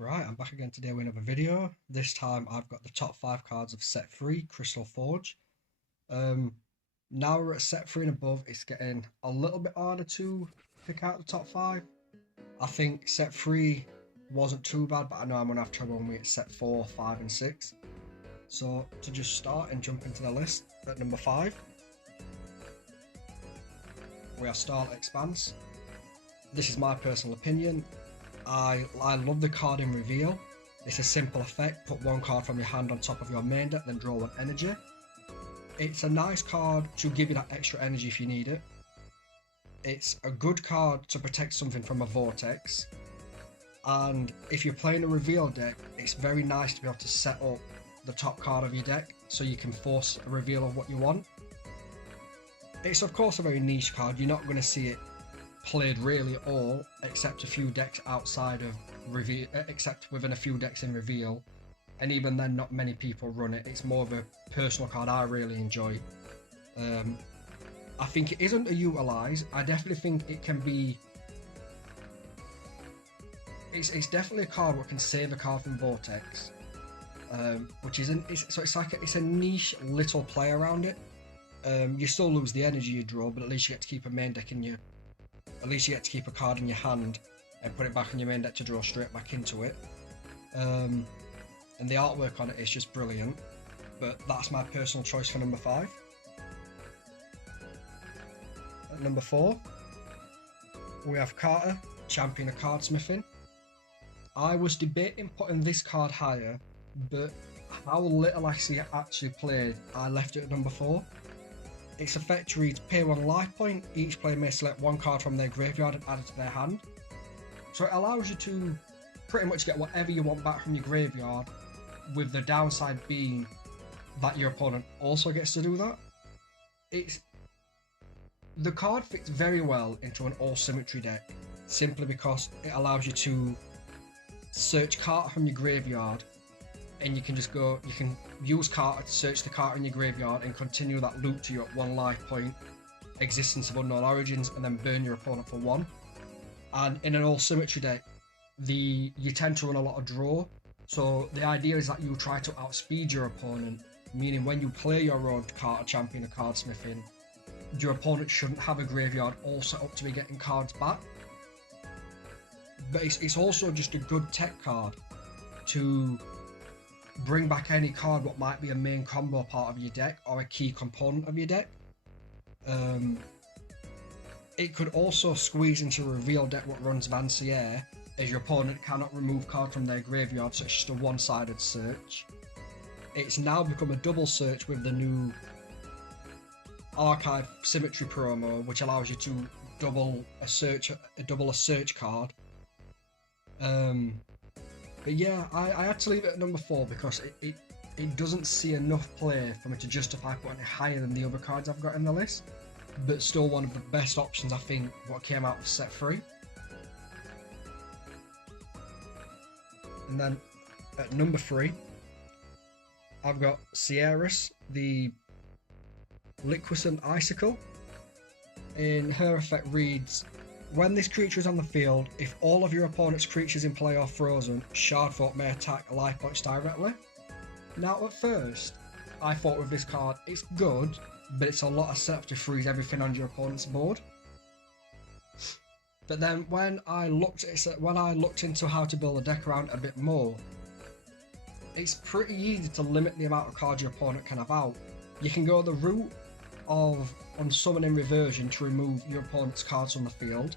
Right, I'm back again today with another video. This time I've got the top 5 cards of set 3, Crystal Forge. Um, Now we're at set 3 and above, it's getting a little bit harder to pick out the top 5. I think set 3 wasn't too bad, but I know I'm going to have trouble when we hit set 4, 5 and 6. So to just start and jump into the list, at number 5, we have Starlight Expanse. This is my personal opinion. I love the card in reveal. It's a simple effect, put one card from your hand on top of your main deck, then draw one energy. It's a nice card to give you that extra energy if you need it. It's a good card to protect something from a vortex. And if you're playing a reveal deck, it's very nice to be able to set up the top card of your deck so you can force a reveal of what you want. It's of course a very niche card, you're not going to see it played really at all, except a few decks outside of reveal, except within a few decks in reveal, and even then not many people run it. It's more of a personal card I really enjoy. I think it is underutilized. I definitely think it can be, it's definitely a card that can save a card from vortex, which isn't, it's a niche little play around it. You still lose the energy you draw, but at least you get to keep a main deck in your, at least you get to keep a card in your hand and put it back in your main deck to draw straight back into it. And the artwork on it is just brilliant, but that's my personal choice for number 5. At number 4, we have Carter, Champion of Cardsmithing. I was debating putting this card higher, but how little I see it actually played, I left it at number 4. Its effect reads, pay 1 life point, each player may select 1 card from their graveyard and add it to their hand. So it allows you to pretty much get whatever you want back from your graveyard, with the downside being that your opponent also gets to do that. The card fits very well into an all symmetry deck, simply because it allows you to search Carter from your graveyard, and you can just go, you can use Carter to search the Carter in your graveyard and continue that loop to your 1 life point, Existence of Unknown Origins, and then burn your opponent for 1. And in an all symmetry deck, you tend to run a lot of draw, so the idea is that you try to outspeed your opponent, meaning when you play your own Carter Champion of Cardsmithing, your opponent shouldn't have a graveyard all set up to be getting cards back. But it's also just a good tech card to bring back any card what might be a main combo part of your deck or a key component of your deck. It could also squeeze into a reveal deck what runs Vancier, as your opponent cannot remove cards from their graveyard, so it's just a one-sided search. It's now become a double search with the new Archive Symmetry promo, which allows you to double a search card. But yeah, I had to leave it at number 4 because it doesn't see enough play for me to justify putting it higher than the other cards I've got in the list, but still one of the best options I think what came out of set 3. And then at number 3, I've got Sierras, the Liquescent Icicle. In her effect reads, when this creature is on the field, if all of your opponent's creatures in play are frozen, Shardfolk may attack life points directly. Now at first, I thought with this card, it's good, but it's a lot of setup to freeze everything on your opponent's board. But then when I looked into how to build a deck around it a bit more, it's pretty easy to limit the amount of cards your opponent can have out. You can go the route of unsummoning reversion to remove your opponent's cards from the field.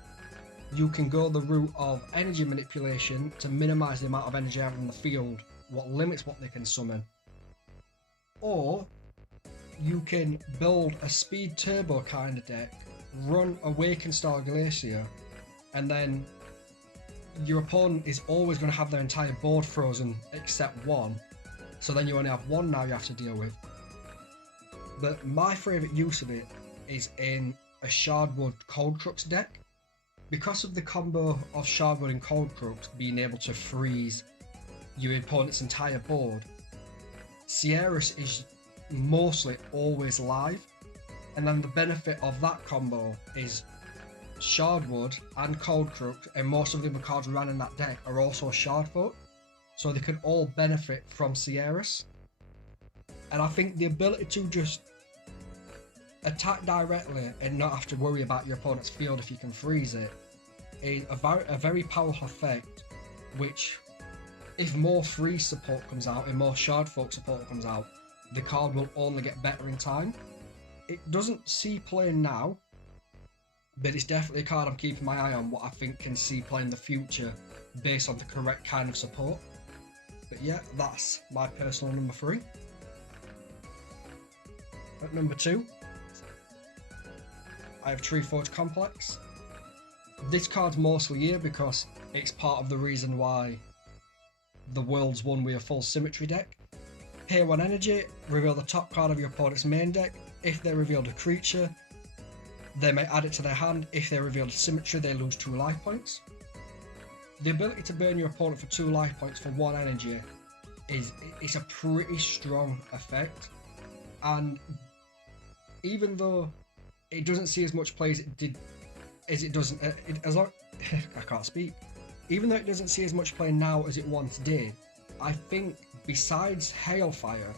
You can go the route of energy manipulation to minimize the amount of energy out in the field, what limits what they can summon. Or you can build a speed turbo kind of deck, run Awakened Star Glacier, and then your opponent is always going to have their entire board frozen except 1, so then you only have 1 now you have to deal with. But my favourite use of it is in a Shardwood Cold Crux deck. Because of the combo of Shardwood and Cold Crux being able to freeze your opponent's entire board, Sierras is mostly always live, and then the benefit of that combo is Shardwood and Cold Crux, and most of the other cards we ran in that deck are also Shardfolk, so they can all benefit from Sierras. And I think the ability to just attack directly and not have to worry about your opponent's field if you can freeze it is a very powerful effect, which, if more freeze support comes out and more shard folk support comes out, the card will only get better in time. It doesn't see play now, but it's definitely a card I'm keeping my eye on, what I think can see play in the future based on the correct kind of support. But yeah, that's my personal number 3. At number 2, I have Treeforge Complex. This card's mostly here because it's part of the reason why the Worlds won with a full symmetry deck. Pay 1 energy, reveal the top card of your opponent's main deck. If they revealed a creature, they may add it to their hand. If they revealed a symmetry, they lose 2 life points. The ability to burn your opponent for 2 life points for 1 energy it's a pretty strong effect. And even though it doesn't see as much play as it doesn't, I can't speak. Even though it doesn't see as much play now as it once did, I think besides Hailfire,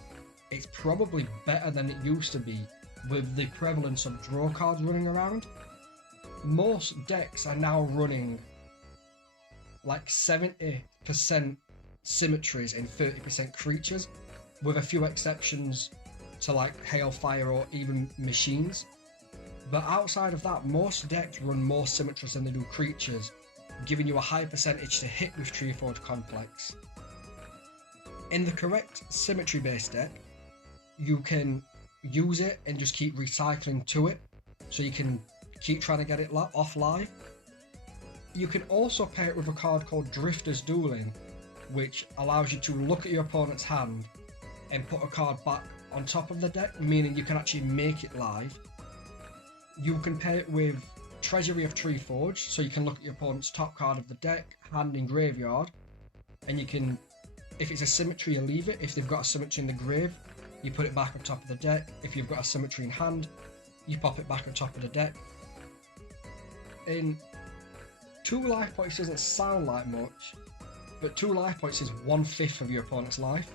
it's probably better than it used to be with the prevalence of draw cards running around. Most decks are now running like 70% symmetries and 30% creatures, with a few exceptions to like Hailfire or even machines. But outside of that, most decks run more symmetries than they do creatures, giving you a high percentage to hit with Treeforge Complex. In the correct symmetry based deck, you can use it and just keep recycling to it, so you can keep trying to get it off live. You can also pair it with a card called Drifter's Dueling, which allows you to look at your opponent's hand and put a card back on top of the deck, meaning you can actually make it live. You can pair it with Treasury of Treeforge, so you can look at your opponent's top card of the deck, hand and graveyard, and you can, if it's a symmetry, you leave it. If they've got a symmetry in the grave, you put it back on top of the deck. If you've got a symmetry in hand, you pop it back on top of the deck. And 2 life points doesn't sound like much, but 2 life points is 1/5 of your opponent's life.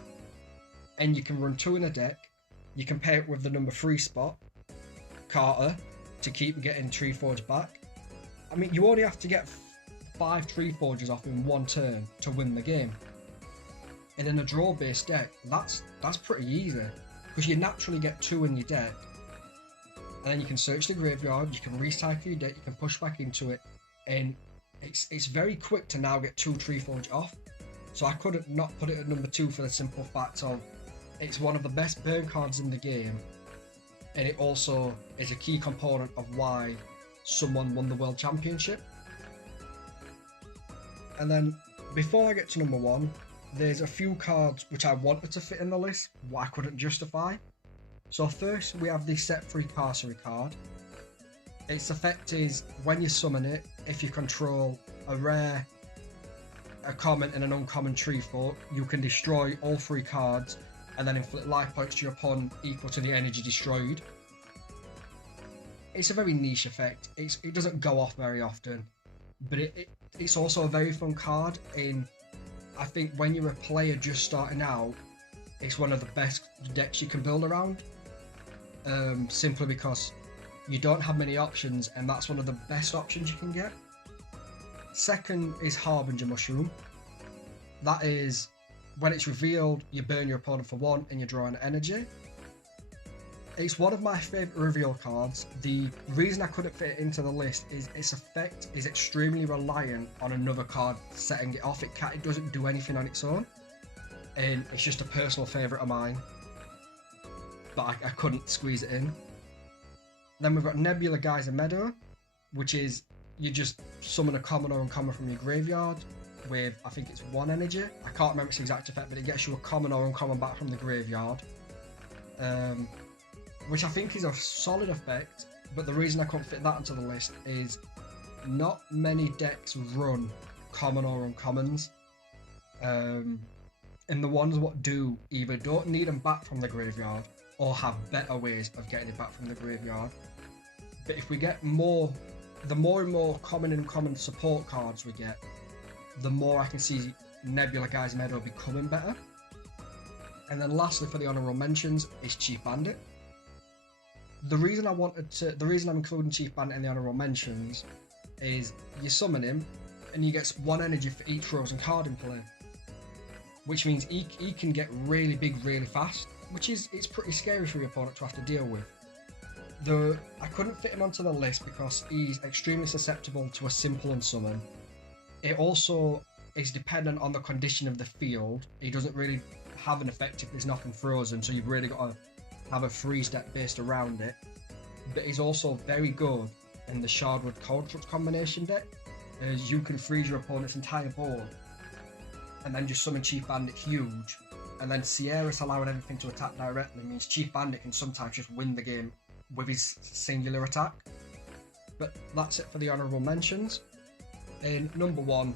And you can run 2 in a deck. You can pair it with the number 3 spot, Carter, to keep getting Treeforge back. I mean, you only have to get 5 Treeforges off in 1 turn to win the game. And in a draw-based deck, that's pretty easy, because you naturally get 2 in your deck, and then you can search the graveyard, you can recycle your deck, you can push back into it, and it's very quick to now get 2 Treeforge off. So I couldn't not put it at number 2 for the simple fact of it's one of the best burn cards in the game, and it also is a key component of why someone won the World Championship. And then before I get to number 1, there's a few cards which I wanted to fit in the list, what I couldn't justify. So first we have the Set Free Carcery card. Its effect is when you summon it, if you control a rare, a common and an uncommon Treeforge, you can destroy all 3 cards and then inflict life points to your opponent equal to the energy destroyed. It's a very niche effect. It doesn't go off very often, but it's also a very fun card. In I think when you're a player just starting out, it's one of the best decks you can build around, simply because you don't have many options, and that's one of the best options you can get. Second is Harbinger Mushroom. That is, when it's revealed, you burn your opponent for 1 and you draw an energy. It's one of my favourite reveal cards. The reason I couldn't fit it into the list is its effect is extremely reliant on another card setting it off. It doesn't do anything on its own, and it's just a personal favourite of mine, but I couldn't squeeze it in. Then we've got Nebula Geyser Meadow, which is you just summon a common or uncommon from your graveyard with, I think it's 1 energy. I can't remember its exact effect, but it gets you a common or uncommon back from the graveyard. Which I think is a solid effect, but the reason I couldn't fit that into the list is not many decks run common or uncommons. And the ones what do either don't need them back from the graveyard or have better ways of getting it back from the graveyard. But if we get the more and more common and uncommon support cards we get, the more I can see Nebula Guy's Meadow becoming better. And then lastly for the honourable mentions is Chief Bandit. The reason I'm including Chief Bandit in the honourable mentions is you summon him and he gets 1 energy for each frozen card in play. Which means he can get really big really fast, which is it's pretty scary for your opponent to have to deal with. Though I couldn't fit him onto the list because he's extremely susceptible to a simple unsummon. It also is dependent on the condition of the field. He doesn't really have an effect if there's nothing frozen, so you've really got to have a freeze deck based around it. But he's also very good in the Shardwood Cold Crux combination deck, as you can freeze your opponent's entire board and then just summon Chief Bandit huge, and then Sierra's allowing everything to attack directly means Chief Bandit can sometimes just win the game with his singular attack. But that's it for the honourable mentions. In number 1,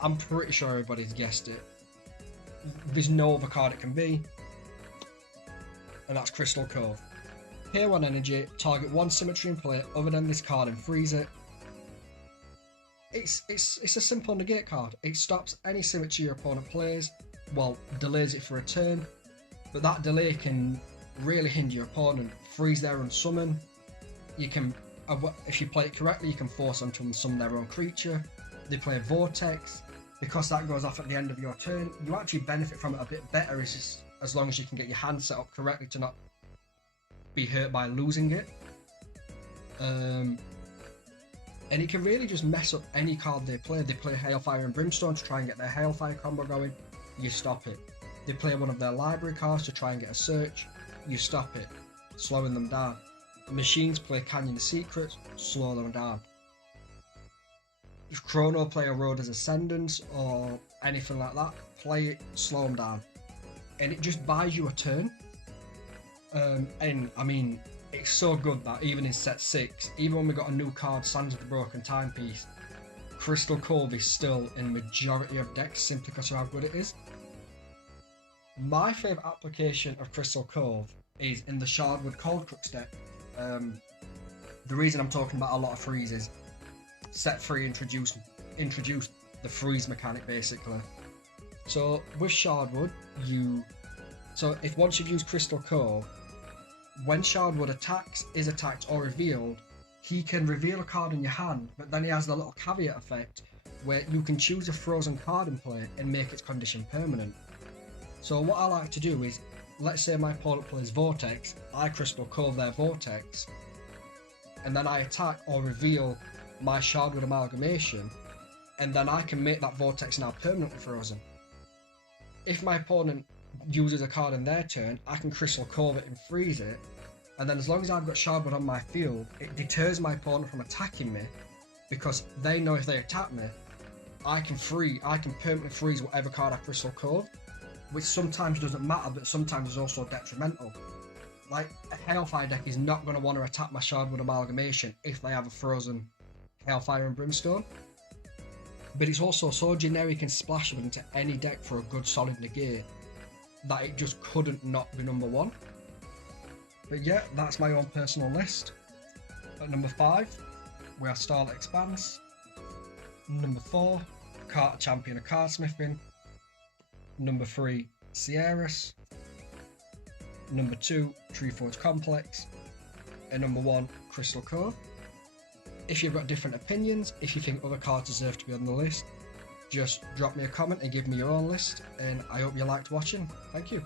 I'm pretty sure everybody's guessed it. There's no other card it can be, and that's Crystal Cove. Pay 1 energy, target 1 symmetry in play other than this card and freeze it. It's a simple negate card. It stops any symmetry your opponent plays, well, delays it for a turn, but that delay can really hinder your opponent. Freeze their unsummon. You can, if you play it correctly, you can force them to unsummon their own creature. They play Vortex. Because that goes off at the end of your turn, you actually benefit from it a bit better as long as you can get your hand set up correctly to not be hurt by losing it. And it can really just mess up any card they play. They play Hailfire and Brimstone to try and get their Hailfire combo going, you stop it. They play one of their library cards to try and get a search, you stop it, slowing them down. Machines play Canyon of Secrets, slow them down. If Chrono play a Roda's Ascendance or anything like that, play it, slow them down. And it just buys you a turn. And I mean, it's so good that even in set 6, even when we got a new card, Sands of the Broken Timepiece, Crystal Cove is still in majority of decks simply because of how good it is. My favourite application of Crystal Cove is in the Shardwood Cold Crux deck. The reason I'm talking about a lot of freezes, set 3 introduced the freeze mechanic basically. So with Shardwood, if once you've used Crystal Cove, when Shardwood attacks, is attacked or revealed, he can reveal a card in your hand, but then he has the little caveat effect where you can choose a frozen card in play and make its condition permanent. So what I like to do is, let's say my opponent plays Vortex, I Crystal Cove their Vortex, and then I attack or reveal my Shardwood Amalgamation, and then I can make that Vortex now permanently frozen. If my opponent uses a card in their turn, I can Crystal Cove it and freeze it, and then as long as I've got Shardwood on my field, it deters my opponent from attacking me, because they know if they attack me, I can permanently freeze whatever card I Crystal Cove, which sometimes doesn't matter, but sometimes is also detrimental. Like, a Hailfire deck is not going to want to attack my Shardwood Amalgamation if they have a frozen Hailfire and Brimstone. But it's also so generic and splashable into any deck for a good solid negate that it just couldn't not be number 1. But yeah, that's my own personal list. At number 5, we have Starlit Expanse. Number 4, Carter Champion of Cardsmithing. Number 3, Sierras. Number 2, Treeforge Complex. And number 1, Crystal Cove. If you've got different opinions, if you think other cards deserve to be on the list, just drop me a comment and give me your own list, and I hope you liked watching. Thank you.